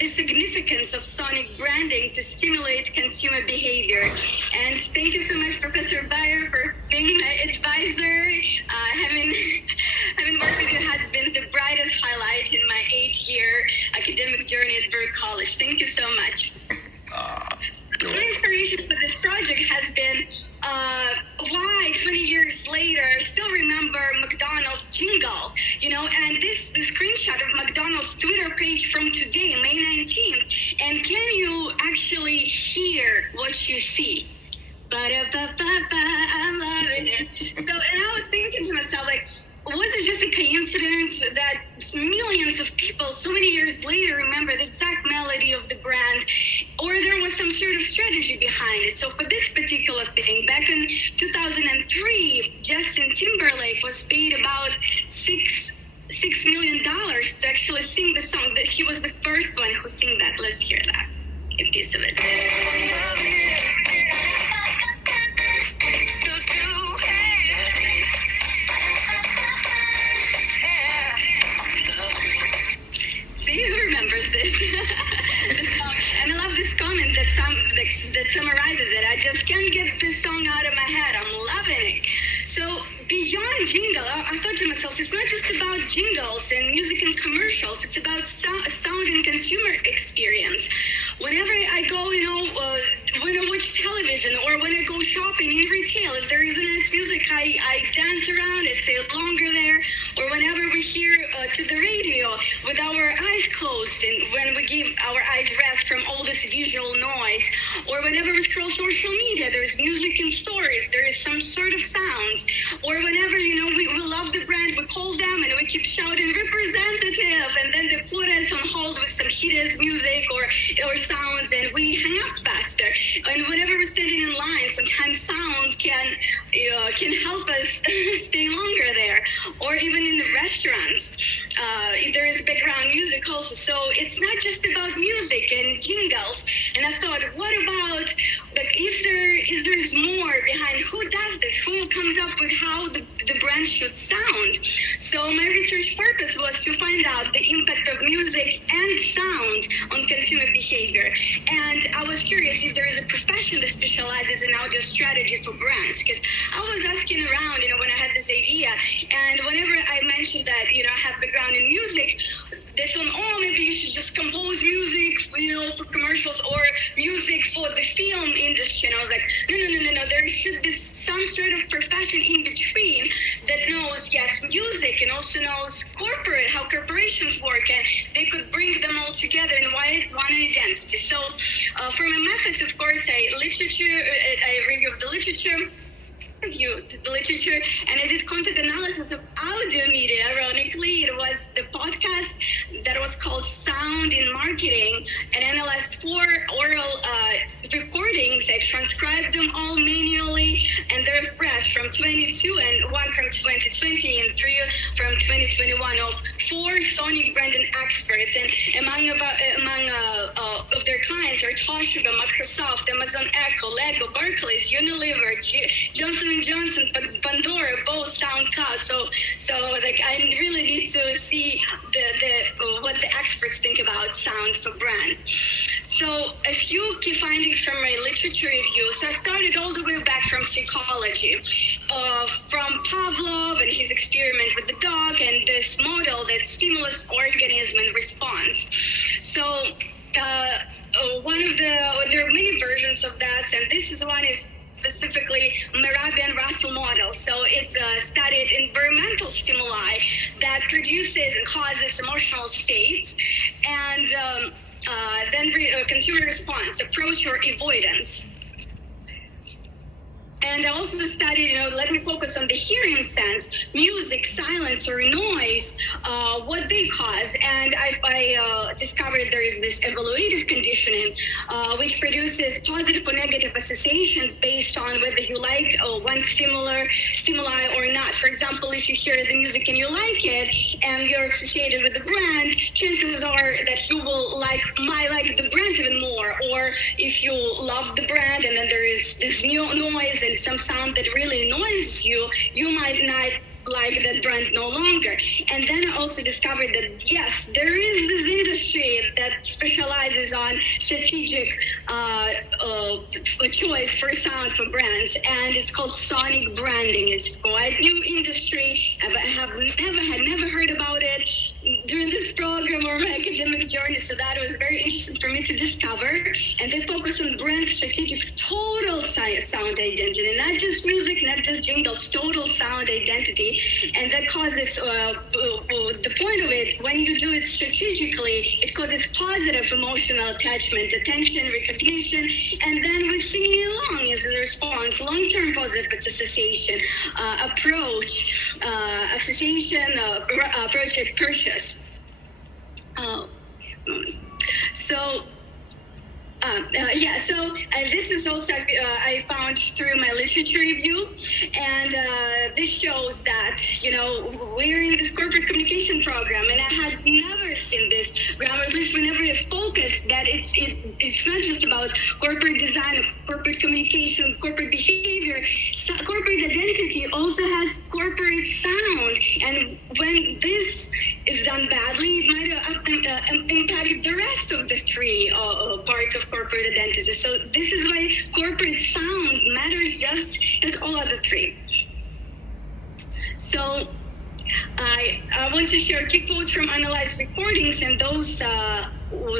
the significance of sonic branding to stimulate consumer behavior. And thank you so much, Professor Bayer, for being my advisor. Having worked with you has been the brightest highlight in my 8-year academic journey at Baruch College. Thank you so much. My inspiration for this project has been why 20 years later I still remember McDonald's jingle, and this screenshot of McDonald's Twitter page from today, May 19th. And can you actually hear what you see? I'm loving it. So, and I was thinking to myself, like, was it just a coincidence that millions of people so many years later remember the exact melody of the brand, or there was some sort of strategy behind it? So for this particular thing, back in 2003, Justin Timberlake was paid about $6 million to actually sing the song. That he was the first one who sang that. Let's hear that, a piece of it. Who remembers this? This song. And I love this comment that summarizes it. I just can't get this song out of my head. I'm loving it. So beyond jingle, I thought to myself, it's not just about jingles and music and commercials. It's about sound and consumer experience. Whenever I go, when I watch television or when I go shopping in retail, if there is nice music, I dance around, I stay longer there. Or whenever we hear to the radio with our eyes closed, and when we give our eyes rest from all this visual noise, or whenever we scroll social media, there's music and stories, there is some sort of sounds. Or whenever, we love the brand, we call them and we keep shouting representative, and then they put us on hold with some hideous music or sounds, and we hang up faster. And whenever we're standing in line, sometimes sound can help us stay longer there. Or even in the restaurants, there is background music also. So it's not just about music and jingles. And I thought, what about, is there more behind who does this? Who comes up with how the brand should sound? So my research purpose was to find out the impact of music and sound on consumer behavior. And I was curious if there is a profession that specializes in audio strategy for brands, because I was asking around, when I had this idea, and whenever I mentioned that, I have background in music, they told me, maybe you should just compose music, for commercials or music for the film industry. And I was like, no. There should be some sort of profession in between that knows, yes, music, and also knows how corporations work, and they could bring them all together in one identity. So for my methods, of course, I reviewed the literature, and I did content analysis of audio media. Ironically, it was the podcast that was called Sound in Marketing, and analyzed 4 oral recordings. I transcribed them all manually, and they're fresh from 22, and 1 from 2020, and 3 from 2021 of 4 sonic branding experts. And among of their clients are Toshiba, Microsoft, Amazon Echo, Lego, Barclays, Unilever, Johnson & Johnson, Pandora, Bose, SoundCloud. So I really need to see what the experts think about sound for brand. So a few key findings from my literature review. So I started all the way back from psychology, from Pavlov and his experiment with the dog, and this model that stimulus organism and response. So there are many versions of this, and this is one is specifically Merabi and Russell model. So it studied environmental stimuli that produces and causes emotional states, and then consumer response, approach or avoidance. And I also studied, let me focus on the hearing sense, music, silence, or noise, what they cause. And I discovered there is this evaluative conditioning, which produces positive or negative associations based on whether you like one stimuli or not. For example, if you hear the music and you like it, and you're associated with the brand, chances are that you will like the brand even more. Or if you love the brand and then there is this new noise and some sound that really annoys you, you might not like that brand no longer. And then I also discovered that, yes, there is this industry that specializes on strategic choice for sound for brands, and it's called sonic branding. It's quite new industry. I had never heard about it during this program or my academic journey, so that was very interesting for me to discover. And they focus on brand strategic total sound identity, not just music, not just jingles, total sound identity. And that causes the point of it, when you do it strategically, it causes positive emotional attachment, attention, recognition, and then we're singing along as a response. Long-term positive association, approach, association, project purchase. So this is also I found through my literature review, and this shows that, you know, we're in this corporate communication program, and I had never seen this grammar, at least whenever I focused that it's not just about corporate design or corporate communication, corporate behavior. Corporate identity also has corporate sound, and when this is done badly, it might impact the rest of the three parts of corporate identity. So this is why corporate sound matters just as all other three. So I want to share key quotes from analyzed recordings, and those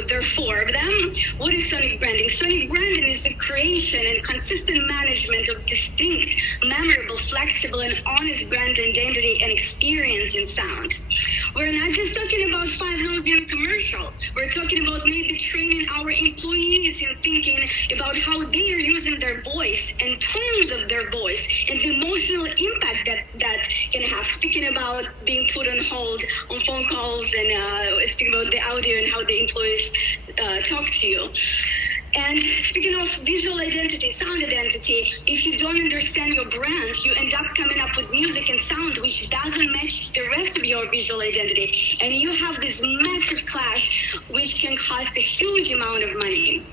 there are four of them. What is sonic branding? Sonic branding is the creation and consistent management of distinct, memorable, flexible, and honest brand identity and experience in sound. We're not just talking about 5 notes in a commercial. We're talking about maybe training our employees in thinking about how they are using their voice and tones of their voice and the emotional impact that can have. Speaking about being put on hold on phone calls, and speaking about the audio and how the employees talk to you. And speaking of visual identity, sound identity, if you don't understand your brand, you end up coming up with music and sound which doesn't match the rest of your visual identity. And you have this massive clash which can cost a huge amount of money.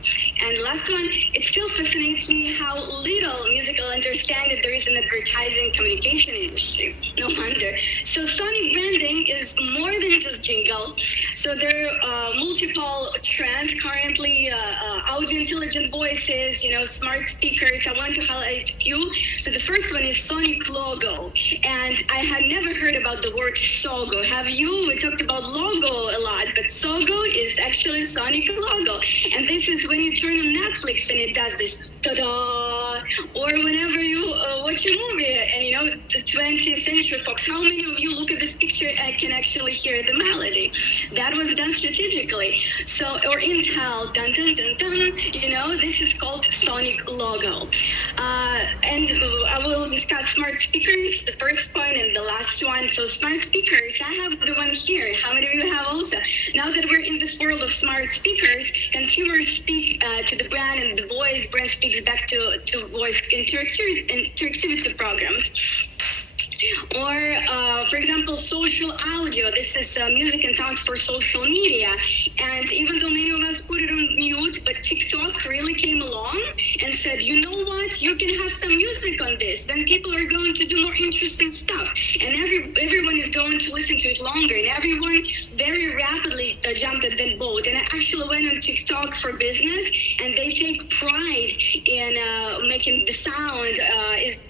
And last one, it still fascinates me how little musical understanding there is in the advertising communication industry. No wonder. So sonic branding is more than just jingle. So there are multiple trends currently, audio intelligent voices, you know, smart speakers. I want to highlight a few. So the first one is sonic logo. And I had never heard about the word SOGO. Have you? We talked about logo a lot, but SOGO is actually sonic logo. And this is when you turn on Netflix and it does this ta-da, or whenever you watch a movie and, you know, the 20th Century Fox, how many of you look at this picture and can actually hear the melody? That was done strategically. So, or Intel, dun dun dun dun, you know, this is called sonic logo. And I will discuss smart speakers, the first point and the last one. So smart speakers, I have the one here. How many of you have also? Now that we're in this world of smart speakers, consumers speak to the brand and the voice, brand speaks back to voice interactivity programs. Or, for example, social audio. This is music and sounds for social media. And even though many of us put it on mute, but TikTok really came along and said, you know what, you can have some music on this. Then people are going to do more interesting stuff. And everyone is going to listen to it longer. And everyone very rapidly jumped at that boat. And I actually went on TikTok for business, and they take pride in making the sound.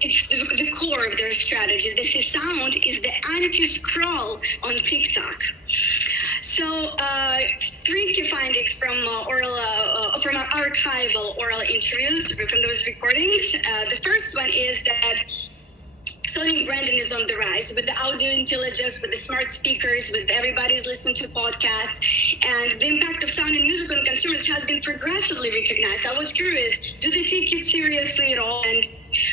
It's the core of their strategy. This is sound is the anti-scroll on TikTok. So 3 key findings from from our archival oral interviews from those recordings. The first one is that sonic branding is on the rise with the audio intelligence, with the smart speakers, with everybody's listening to podcasts, and the impact of sound and music on consumers has been progressively recognized. I was curious, do they take it seriously at all? And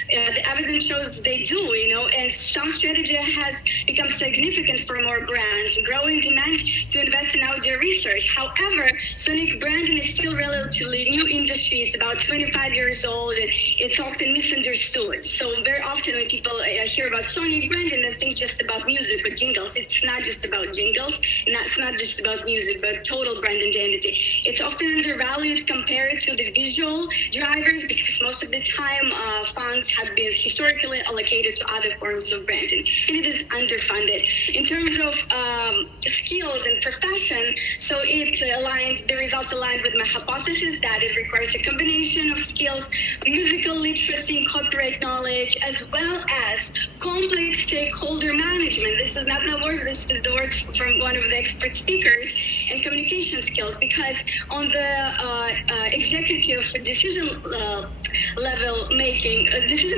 the evidence shows they do, you know, and sound strategy has become significant for more brands, growing demand to invest in audio research. However, sonic branding is still relatively new industry. It's about 25 years old, and it's often misunderstood. So very often when people hear about sonic branding, they think just about music or jingles. It's not just about jingles, and it's not just about music, but total brand identity. It's often undervalued compared to the visual drivers, because most of the time funds have been historically allocated to other forms of branding, and it is underfunded. In terms of skills and profession, so the results aligned with my hypothesis that it requires a combination of skills, musical literacy and copyright knowledge, as well as complex stakeholder management. This is not my words, this is the words from one of the expert speakers, and communication skills, because on the executive decision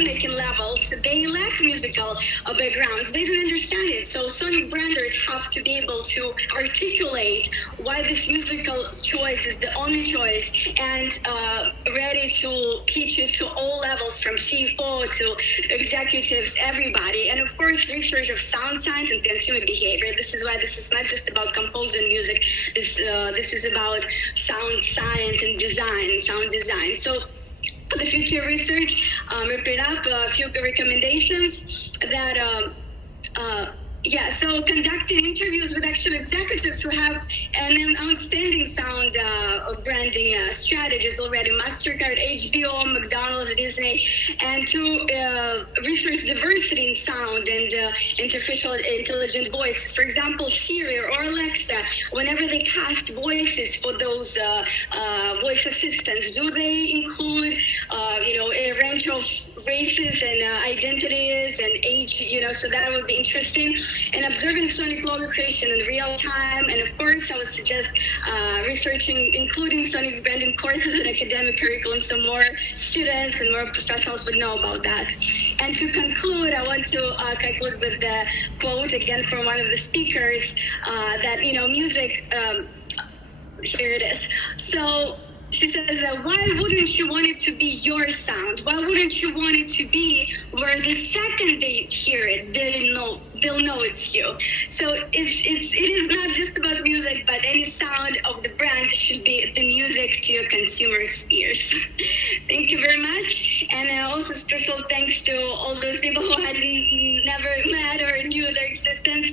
making levels, they lack musical backgrounds. They don't understand it. So sonic branders have to be able to articulate why this musical choice is the only choice, and ready to pitch it to all levels, from CFO to executives, everybody. And of course, research of sound science and consumer behavior. This is why this is not just about composing music. This is about sound science and design, sound design. So for the future research, wrapping up a few recommendations that so conducting interviews with actual executives who have an outstanding sound branding strategies already, MasterCard, HBO, McDonald's, Disney, and to research diversity in sound and artificial intelligent voices. For example, Siri or Alexa, whenever they cast voices for those voice assistants, do they include a range of races and identities and age, so that would be interesting. And observing sonic logo creation in real time. And of course, I would suggest researching, including sonic branding courses in academic curriculum, so more students and more professionals would know about that. And to conclude, I want to conclude with the quote again from one of the speakers that, music, here it is. So she says that, why wouldn't you want it to be your sound? Why wouldn't you want it to be where the second they hear it, they'll know it's you? So it is not just about music, but any sound of the brand should be the music to your consumers' ears. Thank you very much. And also special thanks to all those people who had never met or knew their existence,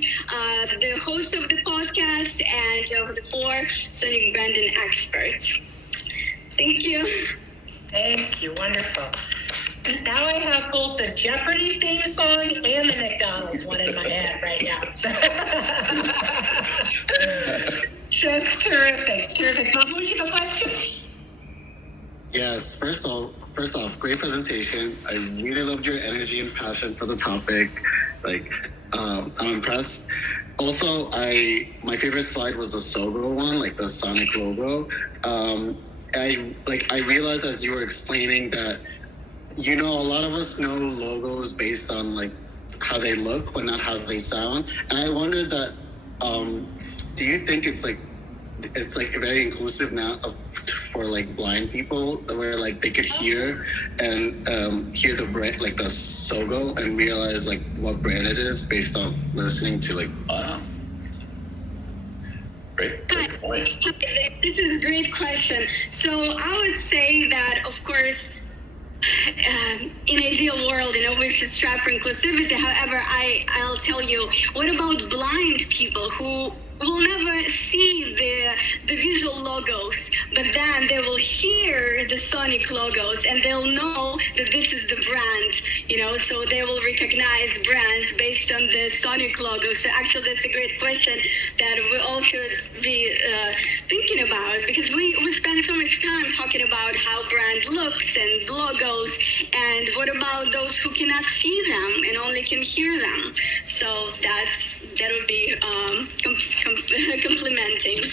the host of the podcast, and the 4 sonic branding experts. Thank you. Thank you. Wonderful. Now I have both the Jeopardy theme song and the McDonald's one in my head right now. Just terrific. Terrific. Mahmoud, you have a question? Yes. First off, great presentation. I really loved your energy and passion for the topic. I'm impressed. Also, my favorite slide was the Sogo one, the Sonic logo. I realized as you were explaining that, a lot of us know logos based on how they look, but not how they sound. And I wondered that, do you think it's very inclusive now for blind people, where they could hear and hear the brand, the Sogo, and realize what brand it is based on listening to Great point. This is a great question. So I would say that, of course, in ideal world, we should strive for inclusivity. However, I'll tell you, what about blind people who will never see the visual logos, but then they will hear the sonic logos and they'll know that this is the brand, so they will recognize brands based on the sonic logo. So actually that's a great question that we all should be thinking about, because we spend so much time talking about how brand looks and logos, and what about those who cannot see them and only can hear them? So that would be complementing.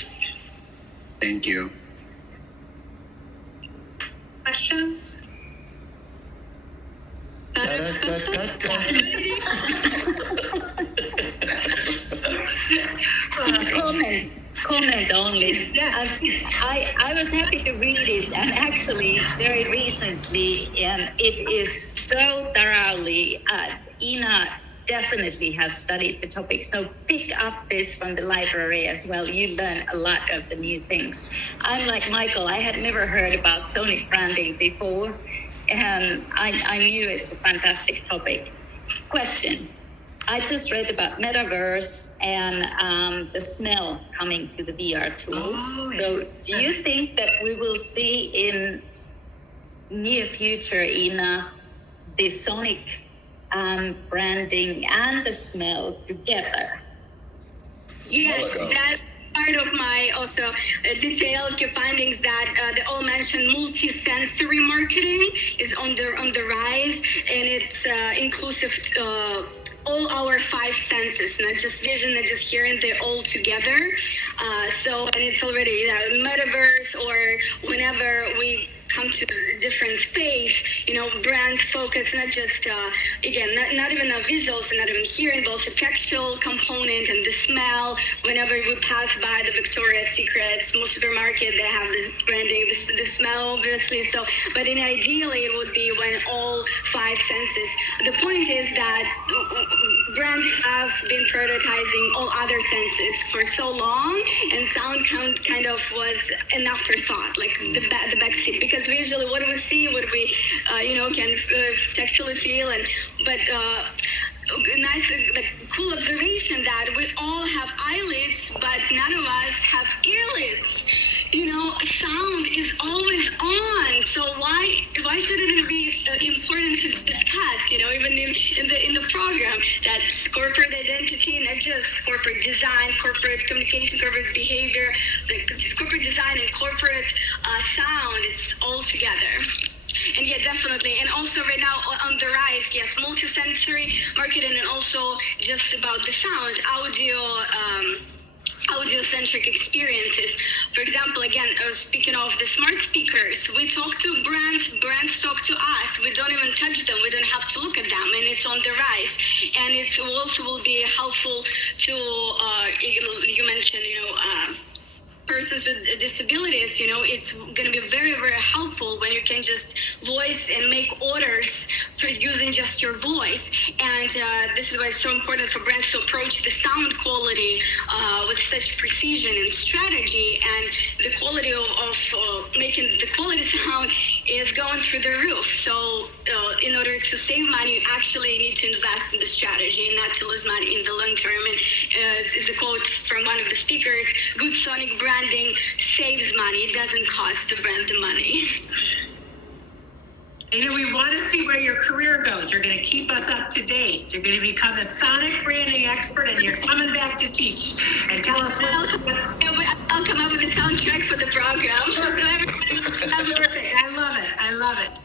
Thank you. Questions? Comment only. Yes. I was happy to read it, and actually very recently, and it is so thoroughly. Ina definitely has studied the topic, so pick up this from the library as well. You learn a lot of the new things. I'm like Michael, I had never heard about sonic branding before, and I knew it's a fantastic topic. Question. I just read about metaverse and the smell coming to the VR tools. So do you think that we will see in near future, Ina, the sonic branding and the smell together. Yes, Logo. that's part of my also detailed findings that the all mentioned multi-sensory marketing is on the rise, and it's inclusive all our five senses, not just vision, not just hearing, they're all together. And it's already metaverse, or whenever we come to a different space, brands focus not just, again, not even the visuals and not even hearing, but also textual component and the smell. Whenever we pass by the Victoria's Secret supermarket, they have this branding, the smell, obviously. So, but ideally, it would be when all five senses. The point is that brands have been prioritizing all other senses for so long, and sound kind of was an afterthought, like the backseat, because usually what do we see, what we can textually feel, but nice, cool observation that we all have eyelids, but none of us have earlids. Sound is always on, so why shouldn't it be important to discuss? Even in the program, that's corporate identity, not just corporate design, corporate communication, corporate behavior, the corporate design and corporate sound. It's all together. And yeah, definitely. And also right now on the rise, yes, multi-sensory marketing, and also just about the sound, audio-centric experiences. For example, again, speaking of the smart speakers, we talk to brands talk to us. We don't even touch them. We don't have to look at them, and it's on the rise. And it also will be helpful to, you mentioned, persons with disabilities, it's going to be very, very helpful when you can just voice and make orders through using just your voice. And this is why it's so important for brands to approach the sound quality with such precision and strategy. And the quality of making the quality sound is going through the roof. So in order to save money, you actually need to invest in the strategy and not to lose money in the long term. And it's a quote from one of the speakers: good sonic branding saves money. It doesn't cost the brand the money. And we want to see where your career goes. You're going to keep us up to date. You're going to become a sonic branding expert, and you're coming back to teach and tell us I'll come up with a soundtrack for the program. So everybody, perfect. I love it.